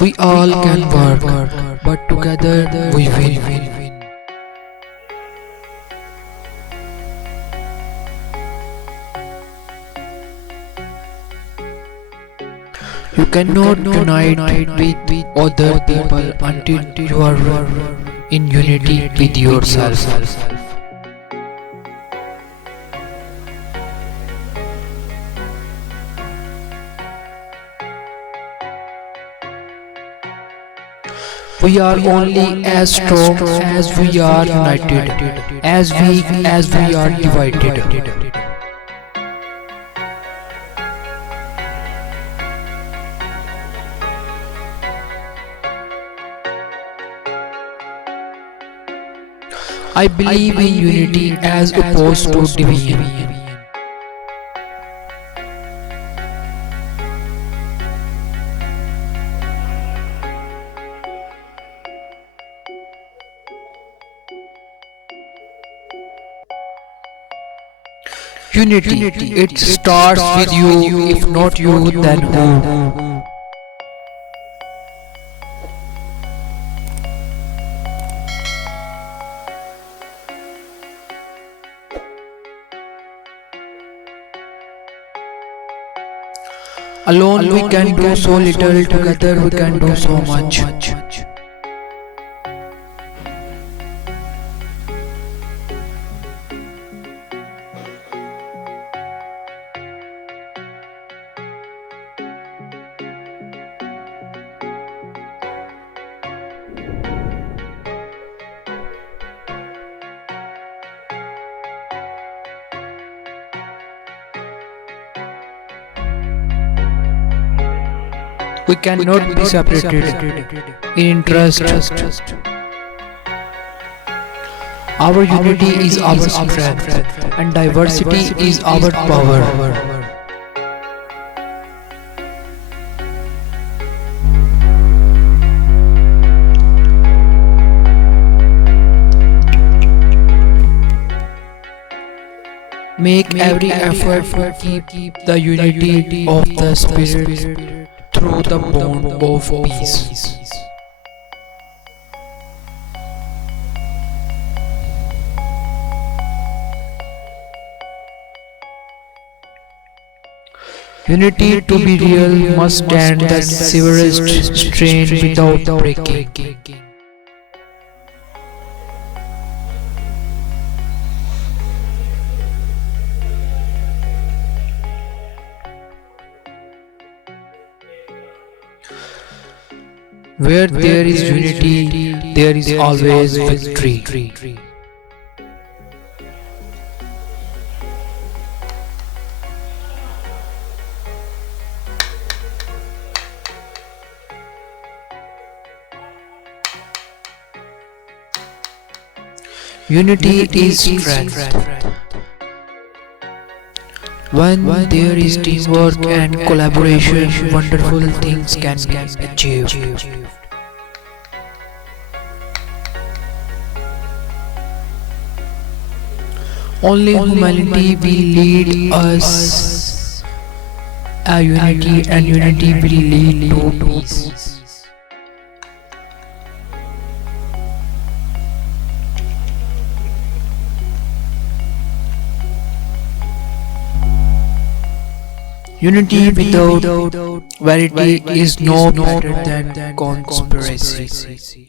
We all can work, but together we win. You cannot unite with other people until you are in unity with yourself. We are only as strong as we are united, as weak as we are divided. I believe in unity as opposed to division. Unity, it starts with you. If not you, then who? Alone we can do so little, together we can do so much. We cannot be separated in interest. Our unity is our strength, and diversity is our power. Make every effort to keep the unity of the spirit through the bond of peace. Unity to be real must stand the severest strain without breaking. Where there is unity, there is always victory. Unity is strength. When there is teamwork and collaboration, wonderful things can be achieved. Only humanity will lead us a unity, and unity will lead to peace. Unity without variety is no better than conspiracy.